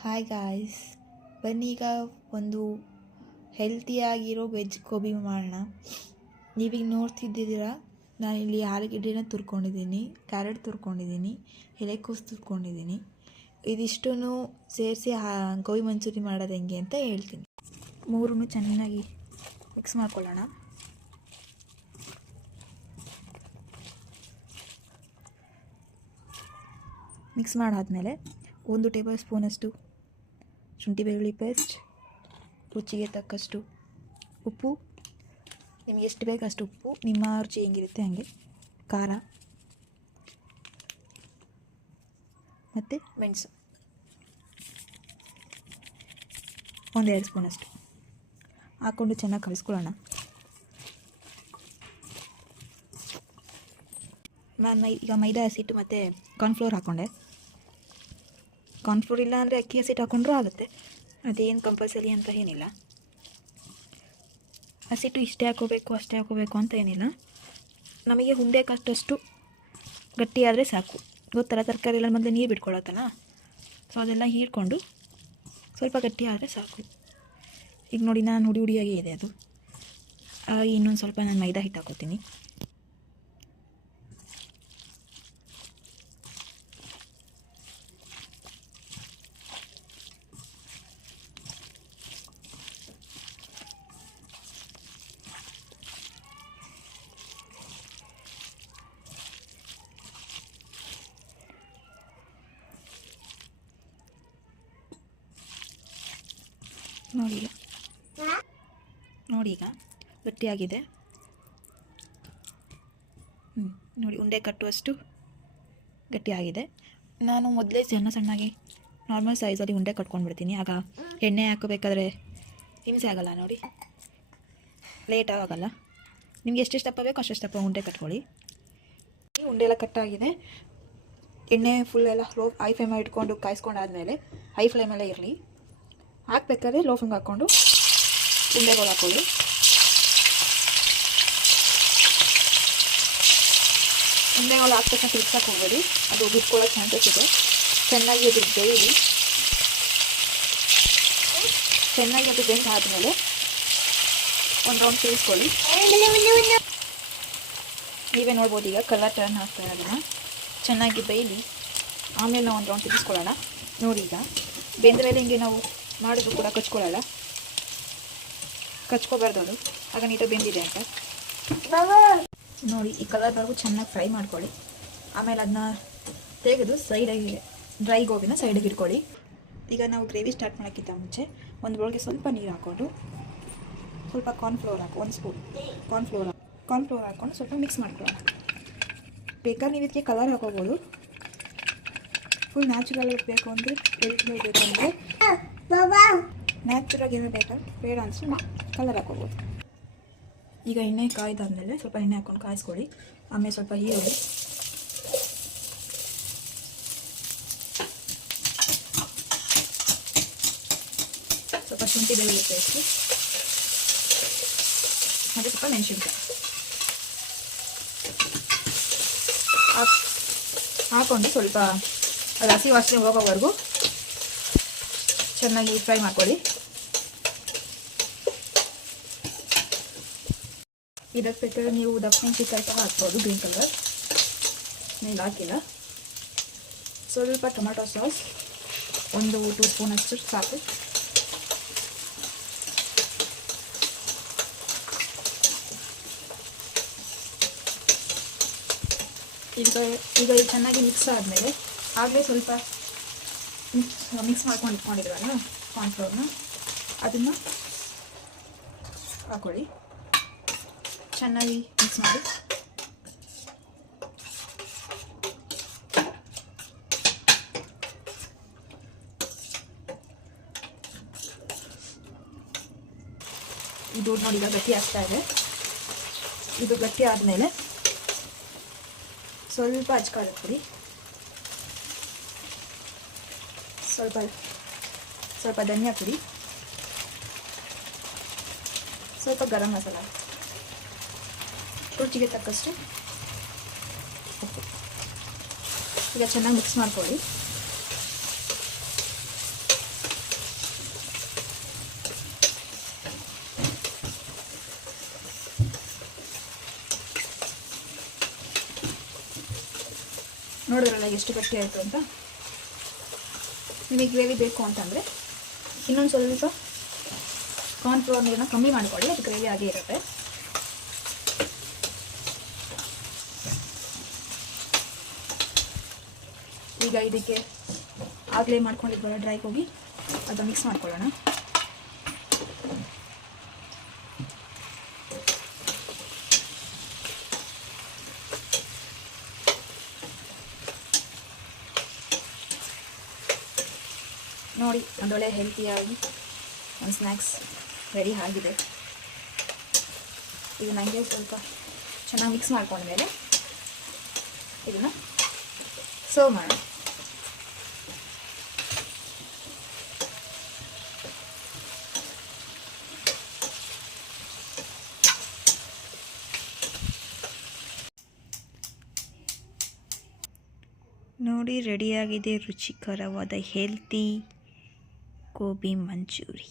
Hi guys, ಬನ್ನೀಗ ಒಂದು ಹೆಲ್ತಿಯಾಗಿರೋ veg gobi ಮಾಡೋಣ. ನೀವೀಗ ನೋಡ್ತಿದ್ದೀರಾ, ನಾನಿಲ್ಲಿ ಆಲೂಗೆಡ್ಡೆನ ತುರ್ಕೊಂಡಿದ್ದೀನಿ, ಕ್ಯಾರೆಟ್ ತುರ್ಕೊಂಡಿದ್ದೀನಿ, ಎಲೆಕೋಸು ತುರ್ಕೊಂಡಿದ್ದೀನಿ. ಇದಿಷ್ಟೂ ಸೇರಿಸಿ ಗೋಬಿ ಮಂಚೂರಿ ಮಾಡೋದು ಹೆಂಗೆ ಅಂತ ಹೇಳ್ತೀನಿ. ಮೂರನ್ನು ಚೆನ್ನಾಗಿ ಮಿಕ್ಸ್ ಮಾಡ್ಕೊಳ್ಳೋಣ. ಮಿಕ್ಸ್ ಮಾಡಾದಮೇಲೆ 1 ಟೇಬಲ್ ಸ್ಪೂನಷ್ಟು ಶುಂಠಿ ಬೆಳ್ಳುಳ್ಳಿ ಪೇಸ್ಟ್, ರುಚಿಗೆ ತಕ್ಕಷ್ಟು ಉಪ್ಪು, ನಿಮಗೆ ಎಷ್ಟು ಬೇಕಷ್ಟು ಉಪ್ಪು, ನಿಮ್ಮ ರುಚಿ ಹೆಂಗಿರುತ್ತೆ ಹಾಗೆ, ಖಾರ ಮತ್ತು ಮೆಣಸು 1-2 ಸ್ಪೂನಷ್ಟು ಹಾಕ್ಕೊಂಡು ಚೆನ್ನಾಗಿ ಕಲಿಸ್ಕೊಳ್ಳೋಣ. ನಾನು ಈಗ ಮೈದಾ ಹಸಿಟ್ಟು ಮತ್ತು ಕಾರ್ನ್ಫ್ಲೋರ್ ಹಾಕ್ಕೊಂಡೆ. ಕಾರ್ನ್ಫ್ಲೋರ್ ಇಲ್ಲ ಅಂದರೆ ಅಕ್ಕಿ ಹಸಿಟ್ಟು ಹಾಕ್ಕೊಂಡ್ರೂ ಆಗುತ್ತೆ, ಅದೇನು ಕಂಪಲ್ಸರಿ ಅಂತ ಏನಿಲ್ಲ. ಹಸಿಟ್ಟು ಇಷ್ಟೇ ಹಾಕೋಬೇಕು ಅಷ್ಟೇ ಹಾಕೋಬೇಕು ಅಂತ ಏನಿಲ್ಲ, ನಮಗೆ ಹುಂಡೆ ಕಟ್ಟಷ್ಟು ಗಟ್ಟಿಯಾದರೆ ಸಾಕು. ಗೊತ್ತಲ್ಲ, ತರಕಾರಿ ಎಲ್ಲ ಮೊದಲೇ ನೀರು ಬಿಟ್ಕೊಳ್ಳುತ್ತಲ್ಲ, ಸೊ ಅದೆಲ್ಲ ಹೀರ್ಕೊಂಡು ಸ್ವಲ್ಪ ಗಟ್ಟಿ ಆದರೆ ಸಾಕು. ಈಗ ನೋಡಿ, ನಾನು ಹುಡಿಯಾಗಿ ಇದೆ ಅದು. ಇನ್ನೊಂದು ಸ್ವಲ್ಪ ನಾನು ಮೈದಾ ಹಿಟ್ಟು ಹಾಕೋತೀನಿ. ನೋಡಿ ಈಗ ಗಟ್ಟಿಯಾಗಿದೆ. ನೋಡಿ, ಉಂಡೆ ಕಟ್ಟುವಷ್ಟು ಗಟ್ಟಿಯಾಗಿದೆ. ನಾನು ಮೊದಲೇ ಸಣ್ಣಗೆ ನಾರ್ಮಲ್ ಸೈಜಲ್ಲಿ ಉಂಡೆ ಕಟ್ಕೊಂಡ್ಬಿಡ್ತೀನಿ, ಆಗ ಎಣ್ಣೆ ಹಾಕೋಬೇಕಾದ್ರೆ ಹಿಂಸೆ ಆಗೋಲ್ಲ. ನೋಡಿ, ಲೇಟ್ ಆಗೋಲ್ಲ. ನಿಮ್ಗೆ ಎಷ್ಟೆಷ್ಟು ದಪ್ಪ ಬೇಕೋ ಅಷ್ಟು ದಪ್ಪ ಉಂಡೆ ಕಟ್ಕೊಳ್ಳಿ. ಉಂಡೆ ಎಲ್ಲ ಕಟ್ಟಾಗಿದೆ. ಎಣ್ಣೆ ಫುಲ್ ಎಲ್ಲ ಹೈ ಫ್ಲೇಮಲ್ಲಿ ಇಟ್ಕೊಂಡು ಕಾಯಿಸ್ಕೊಂಡಾದ್ಮೇಲೆ ಹೈ ಫ್ಲೇಮಲ್ಲೇ ಇರಲಿ. ಹಾಕ್ಬೇಕಾದ್ರೆ ಲೋ ಫ್ಲೇಮ್ಗೆ ಹಾಕ್ಕೊಂಡು ಉಂಡೆಗಳು ಹಾಕೊಳ್ಳಿ. ಉಂಡೆಗಳು ಹಾಕ್ತಕ್ಕ ತಿರ್ಸಕ್ಕೆ ಹೋಗ್ಬೇಡಿ, ಅದು ಬಿಟ್ಕೊಳ್ಳೋ ಚಾನ್ಸಸ್ ಇದೆ. ಚೆನ್ನಾಗಿ ಅದು ಬೇಯಿರಿ. ಚೆನ್ನಾಗಿ ಅದು ಬೆಂದು ಆದಮೇಲೆ ಒಂದು ರೌಂಡ್ ತಿರ್ಸ್ಕೊಳ್ಳಿ. ನೀವೇ ನೋಡ್ಬೋದು, ಈಗ ಕಲರ್ ಟರ್ನ್ ಆಗ್ತಾ ಇರೋದನ್ನು. ಚೆನ್ನಾಗಿ ಬೇಯಲಿ, ಆಮೇಲೆ ನಾವು ಒಂದು ರೌಂಡ್ ತಿರ್ಸ್ಕೊಳ್ಳೋಣ. ನೋಡಿ, ಈಗ ಬೆಂದ್ಮೇಲೆ ಹಿಂಗೆ ನಾವು ಮಾಡಿದ್ರು ಕೂಡ ಕಚ್ಕೋಬಾರ್ದು, ಅದು ಆಗ ನೀಟಾಗಿ ಬೆಂದಿದೆ ಅಂತ. ನೋಡಿ, ಈ ಕಲರ್ವರೆಗೂ ಚೆನ್ನಾಗಿ ಫ್ರೈ ಮಾಡ್ಕೊಳ್ಳಿ. ಆಮೇಲೆ ಅದನ್ನ ತೆಗೆದು ಸೈಡಾಗಿ ಡ್ರೈ ಗೋಬಿನ ಸೈಡಿಗೆ ಇಟ್ಕೊಳ್ಳಿ. ಈಗ ನಾವು ಗ್ರೇವಿ ಸ್ಟಾರ್ಟ್ ಮಾಡೋಕ್ಕಿಂತ ಮುಂಚೆ ಒಂದು ಬೌಲ್ಗೆ ಸ್ವಲ್ಪ ನೀರು ಹಾಕ್ಕೊಂಡು ಸ್ವಲ್ಪ ಕಾರ್ನ್ಫ್ಲೋರ್ ಹಾಕಿ 1 ಸ್ಪೂನ್ ಕಾರ್ನ್ಫ್ಲೋರ್ ಹಾಕ್ಕೊಂಡು ಸ್ವಲ್ಪ ಮಿಕ್ಸ್ ಮಾಡ್ಕೊಳ್ಳೋಣ. ಬೇಕಾದ್ರೆ ನೀವು ಇದಕ್ಕೆ ಕಲರ್ ಹಾಕೋಬೋದು. ಫುಲ್ ನ್ಯಾಚುರಲ್ ಬೇಕು ಅಂದರೆ ಬೇಕು ಅಂದರೆ ನ್ಯಾಚುರಲ್ ಏನು ಬೇಕಾದ್ರೆ ಬೇಡ ಅನಿಸ್ತು ಕಲರ್ ಹಾಕೋಬೋದು. ಈಗ ಎಣ್ಣೆ ಕಾಯ್ದಾದ್ಮೇಲೆ ಸ್ವಲ್ಪ ಎಣ್ಣೆ ಹಾಕ್ಕೊಂಡು ಕಾಯಿಸ್ಕೊಳ್ಳಿ. ಆಮೇಲೆ ಸ್ವಲ್ಪ ಈರುಳ್ಳಿ, ಸ್ವಲ್ಪ ಶುಂಠಿ ಬೆಳ್ಳುಳ್ಳಿ ಪೇಸ್ಟು ಮತ್ತು ಸ್ವಲ್ಪ ಮೆಣಸಿನ್ಕಾಯಿ ಹಾಕ್ಕೊಂಡು ಸ್ವಲ್ಪ ಅದು ಹಸಿ ವಾಸನೆ ಹೋಗೋವರೆಗೂ ಚೆನ್ನಾಗಿ ಫ್ರೈ ಮಾಡ್ಕೊಳ್ಳಿ. ಇದಕ್ಕೆ ಬೇಕಾದ್ರೆ ನೀವು ದಪ್ಪ ಮೆಣಸಿನ್ಕಾಯಿ ಸಹ ಹಾಕ್ಬೋದು, ಗ್ರೀನ್ ಕಲರ್ ಮೇಲೆ ಹಾಕಿಲ್ಲ. ಸ್ವಲ್ಪ ಟೊಮೆಟೊ ಸಾಸ್ 1-2 ಸ್ಪೂನ್ ಅಷ್ಟು ಸಾಕು. ಈಗ ಚೆನ್ನಾಗಿ ಮಿಕ್ಸ್ ಆದಮೇಲೆ ಆಗಲೇ ಸ್ವಲ್ಪ ಮಿಕ್ಸ್ ಮಾಡ್ಕೊಂಡು ಇಟ್ಕೊಂಡಿದ್ರಲ್ಲ ಕಾರ್ನ್ಫ್ಲೋರ್ನ, ಅದನ್ನು ಹಾಕೊಳ್ಳಿ. ಚೆನ್ನಾಗಿ ಮಿಕ್ಸ್ ಮಾಡಿ ಇದು ನೋಡಿ, ಈಗ ಗಟ್ಟಿ ಆಗ್ತಾ ಇದೆ. ಇದು ಗಟ್ಟಿ ಆದಮೇಲೆ ಸ್ವಲ್ಪ ಅಚ್ಕಾರದ ಪುಡಿ, ಸ್ವಲ್ಪ ಧನಿಯಾ ಪುಡಿ, ಸ್ವಲ್ಪ ಗರಂ ಮಸಾಲ, ರುಚಿಗೆ ತಕ್ಕಷ್ಟು ಉಪ್ಪು. ಈಗ ಚೆನ್ನಾಗಿ ಮಿಕ್ಸ್ ಮಾಡ್ಕೊಳ್ಳಿ. ನೋಡಿದ್ರಲ್ಲ ಎಷ್ಟು ಗಟ್ಟಿ ಆಯಿತು ಅಂತ. ನಿಮಗೆ ಗ್ರೇವಿ ಬೇಕು ಅಂತಂದರೆ ಇನ್ನೊಂದು ಸ್ವಲ್ಪ ಕಾರ್ನ್ಫ್ಲೋರ್ ನೀರನ್ನ ಕಮ್ಮಿ ಮಾಡಿಕೊಳ್ಳಿ, ಅದು ಗ್ರೇವಿ ಆಗೇ ಇರುತ್ತೆ. ಈಗ ಇದಕ್ಕೆ ಆಗಲೇ ಮಾಡ್ಕೊಂಡಿದ್ವಲ್ಲ ಡ್ರೈ ಗೋಬಿ, ಅದನ್ನು ಮಿಕ್ಸ್ ಮಾಡ್ಕೊಳ್ಳೋಣ. ನೋಡಿ, ಒಂದೊಳ್ಳೆ ಹೆಲ್ತಿಯಾಗಿ ಒಂದು ಸ್ನ್ಯಾಕ್ಸ್ ರೆಡಿ ಆಗಿದೆ. ಇದು ನನಗೆ ಸ್ವಲ್ಪ ಚೆನ್ನಾಗಿ ಮಿಕ್ಸ್ ಮಾಡ್ಕೊಂಡ್ಮೇಲೆ ಇದನ್ನು ಸರ್ವ್ ಮಾಡೋಣ. ನೋಡಿ, ರೆಡಿಯಾಗಿದೆ ರುಚಿಕರವಾದ ಹೆಲ್ತಿ ಗೋಬಿ ಮಂಚೂರಿ.